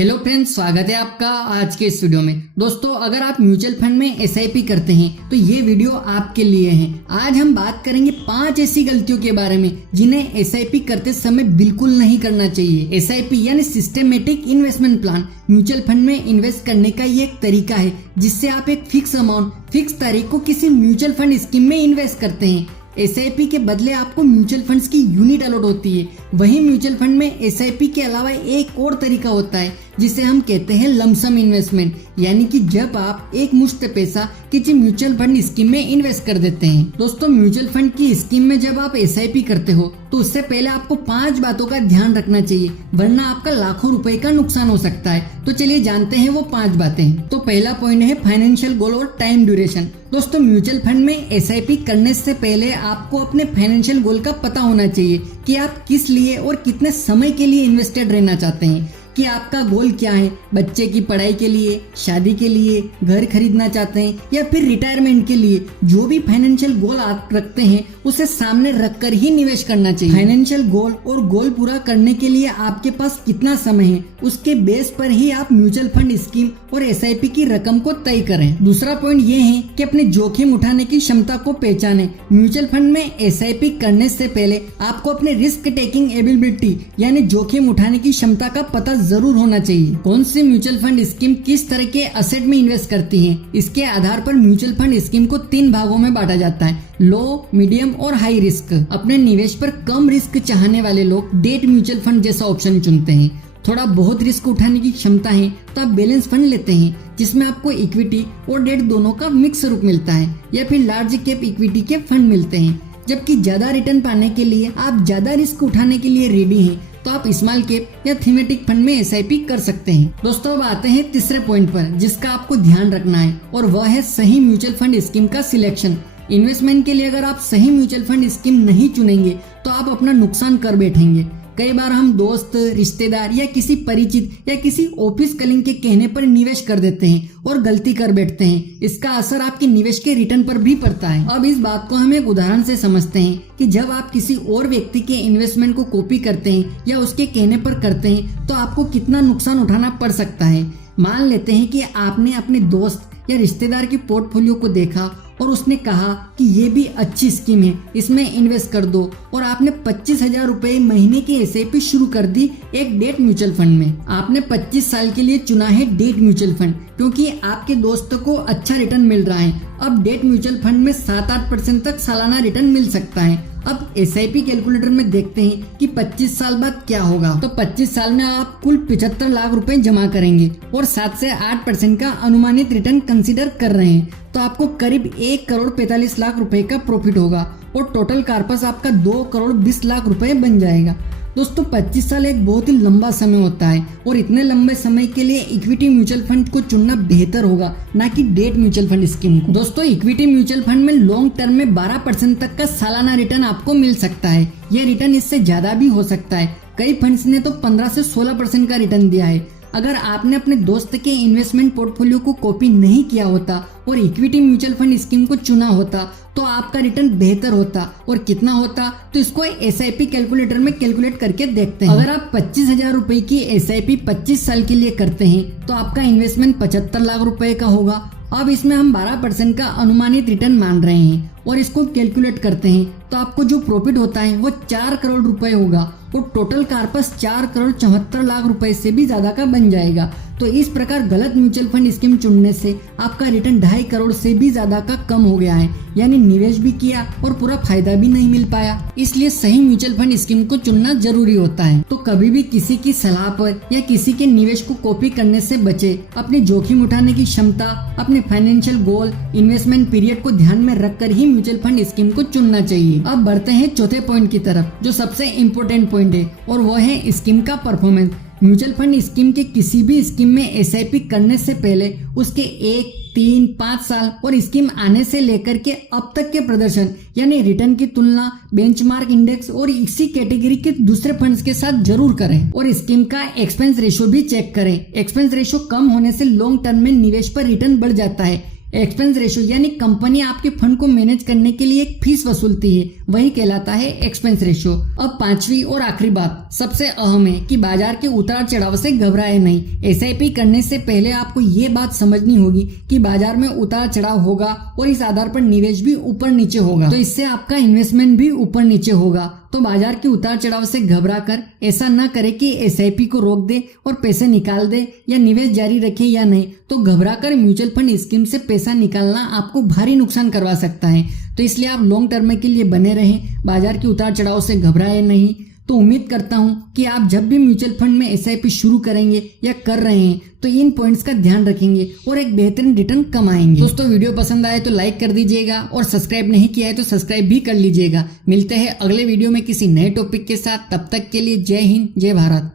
Hello friends, स्वागत है आपका आज के इस वीडियो में। दोस्तों, अगर आप म्यूचुअल फंड में एसआईपी करते हैं तो ये वीडियो आपके लिए है। आज हम बात करेंगे 5 ऐसी गलतियों के बारे में जिन्हें एसआईपी करते समय बिल्कुल नहीं करना चाहिए। एसआईपी यानी systematic investment plan mutual fund में इन्वेस्ट करने का ये एक तरीका है जिससे आप एक फिक्स अमाउंट फिक्स तारीख को किसी म्यूचुअल फंड स्कीम में इन्वेस्ट करते हैं। एसआईपी के बदले आपको म्यूचुअल फंड्स की यूनिट अलॉट होती है। वहीं म्यूचुअल फंड में एसआईपी के अलावा एक और तरीका होता है जिसे हम कहते हैं लमसम इन्वेस्टमेंट, यानी कि जब आप एक मुश्त पैसा किसी म्यूचुअल फंड स्कीम में इन्वेस्ट कर देते हैं। दोस्तों, म्यूचुअल फंड की स्कीम में जब आप एसआईपी करते हो तो उससे पहले आपको 5 बातों का ध्यान रखना चाहिए, वरना आपका लाखों रुपए का नुकसान हो सकता है। तो चलिए जानते हैं वो 5 बातें। तो पहला पॉइंट है फाइनेंशियल गोल और टाइम ड्यूरेशन। दोस्तों, म्यूचुअल फंड में एसआईपी करने से पहले आपको अपने फाइनेंशियल गोल का पता होना चाहिए कि आप किस लिए और कितने समय के लिए इन्वेस्टेड रहना चाहते हैं, कि आपका गोल क्या है। बच्चे की पढ़ाई के लिए, शादी के लिए, घर खरीदना चाहते हैं या फिर रिटायरमेंट के लिए। जो भी फाइनेंशियल गोल आप रखते हैं उसे सामने रखकर ही निवेश करना चाहिए। फाइनेंशियल गोल और गोल पूरा करने के लिए आपके पास कितना समय है, उसके बेस पर ही आप म्यूचुअल फंड स्कीम और एसआईपी की रकम को तय करें। दूसरा पॉइंट ये है कि अपने जोखिम उठाने की क्षमता को पहचानें। म्यूचुअल फंड में एसआईपी करने से पहले आपको अपने रिस्क टेकिंग एबिलिटी यानी जोखिम उठाने की क्षमता का पता जरूर होना चाहिए। कौन सी म्यूचुअल फंड स्कीम किस तरह के असेट में इन्वेस्ट करती है, इसके आधार पर म्यूचुअल फंड स्कीम को 3 भागों में बांटा जाता है: लो, मीडियम और हाई रिस्क। अपने निवेश पर कम रिस्क चाहने वाले लोग डेट म्यूचुअल फंड जैसा ऑप्शन चुनते हैं। थोड़ा बहुत रिस्क उठाने की क्षमता है तो आप बैलेंस फंड लेते हैं जिसमें आपको इक्विटी और डेट दोनों का मिक्स रूप मिलता है, या फिर लार्ज कैप इक्विटी के फंड मिलते हैं। जबकि ज्यादा रिटर्न पाने के लिए आप ज्यादा रिस्क उठाने के लिए रेडी हैं तो आप स्मॉल कैप या थीमेटिक फंड में एसआईपी कर सकते हैं। दोस्तों, अब आते हैं तीसरे पॉइंट पर जिसका आपको ध्यान रखना है, और वह है सही म्यूचुअल फंड स्कीम का सिलेक्शन। इन्वेस्टमेंट के लिए अगर आप सही म्यूचुअल फंड स्कीम नहीं चुनेंगे तो आप अपना नुकसान कर बैठेंगे। कई बार हम दोस्त, रिश्तेदार या किसी परिचित या किसी ऑफिस कलीग के कहने पर निवेश कर देते हैं और गलती कर बैठते हैं। इसका असर आपके निवेश के रिटर्न पर भी पड़ता है। अब इस बात को हम एक उदाहरण से समझते हैं कि जब आप किसी और व्यक्ति के इन्वेस्टमेंट को कॉपी करते हैं या उसके कहने पर करते हैं तो आपको कितना नुकसान उठाना पड़ सकता है। मान लेते हैं कि आपने अपने दोस्त या रिश्तेदार की पोर्टफोलियो को देखा और उसने कहा कि ये भी अच्छी स्कीम है, इसमें इन्वेस्ट कर दो, और आपने 25,000 रुपए महीने की एसआईपी शुरू कर दी एक डेट म्यूचुअल फंड में। आपने 25 साल के लिए चुना है डेट म्यूचुअल फंड क्योंकि आपके दोस्तों को अच्छा रिटर्न मिल रहा है। अब डेट म्यूचुअल फंड में 7-8% तक सालाना रिटर्न मिल सकता है। अब एसआईपी कैलकुलेटर में देखते हैं कि 25 साल बाद क्या होगा। तो 25 साल में आप कुल 75 लाख रुपए जमा करेंगे और 7 से 8% का अनुमानित रिटर्न कंसीडर कर रहे हैं तो आपको करीब 1 करोड़ 45 लाख रुपए का प्रॉफिट होगा और टोटल कार्पस आपका 2 करोड़ 20 लाख रुपए बन जाएगा। दोस्तों, 25 साल एक बहुत ही लंबा समय होता है और इतने लंबे समय के लिए इक्विटी म्यूचुअल फंड को चुनना बेहतर होगा, ना कि डेट म्यूचुअल फंड स्कीम को। दोस्तों, इक्विटी म्यूचुअल फंड में लॉन्ग टर्म में 12% तक का सालाना रिटर्न आपको मिल सकता है। यह रिटर्न इससे ज्यादा भी हो सकता है। कई फंड्स ने तो 15 से 16% का रिटर्न दिया है। अगर आपने अपने दोस्त के इन्वेस्टमेंट पोर्टफोलियो को कॉपी नहीं किया होता और इक्विटी म्यूचुअल फंड स्कीम को चुना होता तो आपका रिटर्न बेहतर होता। और कितना होता तो इसको एसआईपी कैलकुलेटर में कैलकुलेट करके देखते हैं। अगर आप 25,000 रुपए की एसआईपी 25 साल के लिए करते हैं तो आपका इन्वेस्टमेंट 75 लाख रुपए का होगा। अब इसमें हम 12% का अनुमानित रिटर्न मान रहे हैं और इसको कैलकुलेट करते हैं तो आपको जो प्रॉफिट होता है वो 4 करोड़ रुपए होगा और टोटल कार्पस 4 करोड़ 74 लाख रुपए से भी ज्यादा का बन जाएगा। तो इस प्रकार गलत म्यूचुअल फंड स्कीम चुनने से आपका रिटर्न 2.5 करोड़ से भी ज्यादा का कम हो गया है, यानी निवेश भी किया और पूरा फायदा भी नहीं मिल पाया। इसलिए सही म्यूचुअल फंड स्कीम को चुनना जरूरी होता है। तो कभी भी किसी की सलाह पर या किसी के निवेश को कॉपी करने से बचे। अपने जोखिम उठाने की क्षमता, अपने फाइनेंशियल गोल, इन्वेस्टमेंट पीरियड को ध्यान में रखकर ही म्यूचुअल फंड स्कीम को चुनना चाहिए। अब बढ़ते हैं चौथे पॉइंट की तरफ, जो सबसे इम्पोर्टेंट पॉइंट है, और वह है स्कीम का परफॉर्मेंस। म्यूचुअल फंड स्कीम के किसी भी स्कीम में एसआईपी करने से पहले उसके 1, 3, 5 साल और स्कीम आने से लेकर के अब तक के प्रदर्शन यानी रिटर्न की तुलना बेंचमार्क इंडेक्स और इसी कैटेगरी के दूसरे फंड्स के साथ जरूर करें। और स्कीम का एक्सपेंस रेशियो भी चेक करें। एक्सपेंस रेशियो कम होने से लॉन्ग टर्म में निवेश पर रिटर्न बढ़ जाता है। एक्सपेंस रेशियो यानी कंपनी आपके फंड को मैनेज करने के लिए एक फीस वसूलती है, वही कहलाता है एक्सपेंस रेशियो। अब पांचवी और आखिरी बात सबसे अहम है कि बाजार के उतार चढ़ाव से घबराए नहीं। एसआईपी करने से पहले आपको ये बात समझनी होगी कि बाजार में उतार चढ़ाव होगा और इस आधार पर निवेश भी ऊपर नीचे होगा, तो इससे आपका इन्वेस्टमेंट भी ऊपर नीचे होगा। तो बाजार के उतार चढ़ाव से घबरा कर ऐसा न करे कि एसआईपी को रोक दे और पैसे निकाल दे या निवेश जारी रखे या नहीं, तो घबरा कर म्यूचुअल फंड स्कीम से पैसा निकालना आपको भारी नुकसान करवा सकता है। तो इसलिए आप लॉन्ग टर्म के लिए बने रहें, बाजार के उतार चढ़ाव से घबराए नहीं। तो उम्मीद करता हूं कि आप जब भी म्यूचुअल फंड में एसआईपी शुरू करेंगे या कर रहे हैं तो इन पॉइंट्स का ध्यान रखेंगे और एक बेहतरीन रिटर्न कमाएंगे। दोस्तों वीडियो पसंद आए तो लाइक कर दीजिएगा और सब्सक्राइब नहीं किया है तो सब्सक्राइब भी कर लीजिएगा। मिलते हैं अगले वीडियो में किसी नए टॉपिक के साथ, तब तक के लिए जय हिंद जय भारत।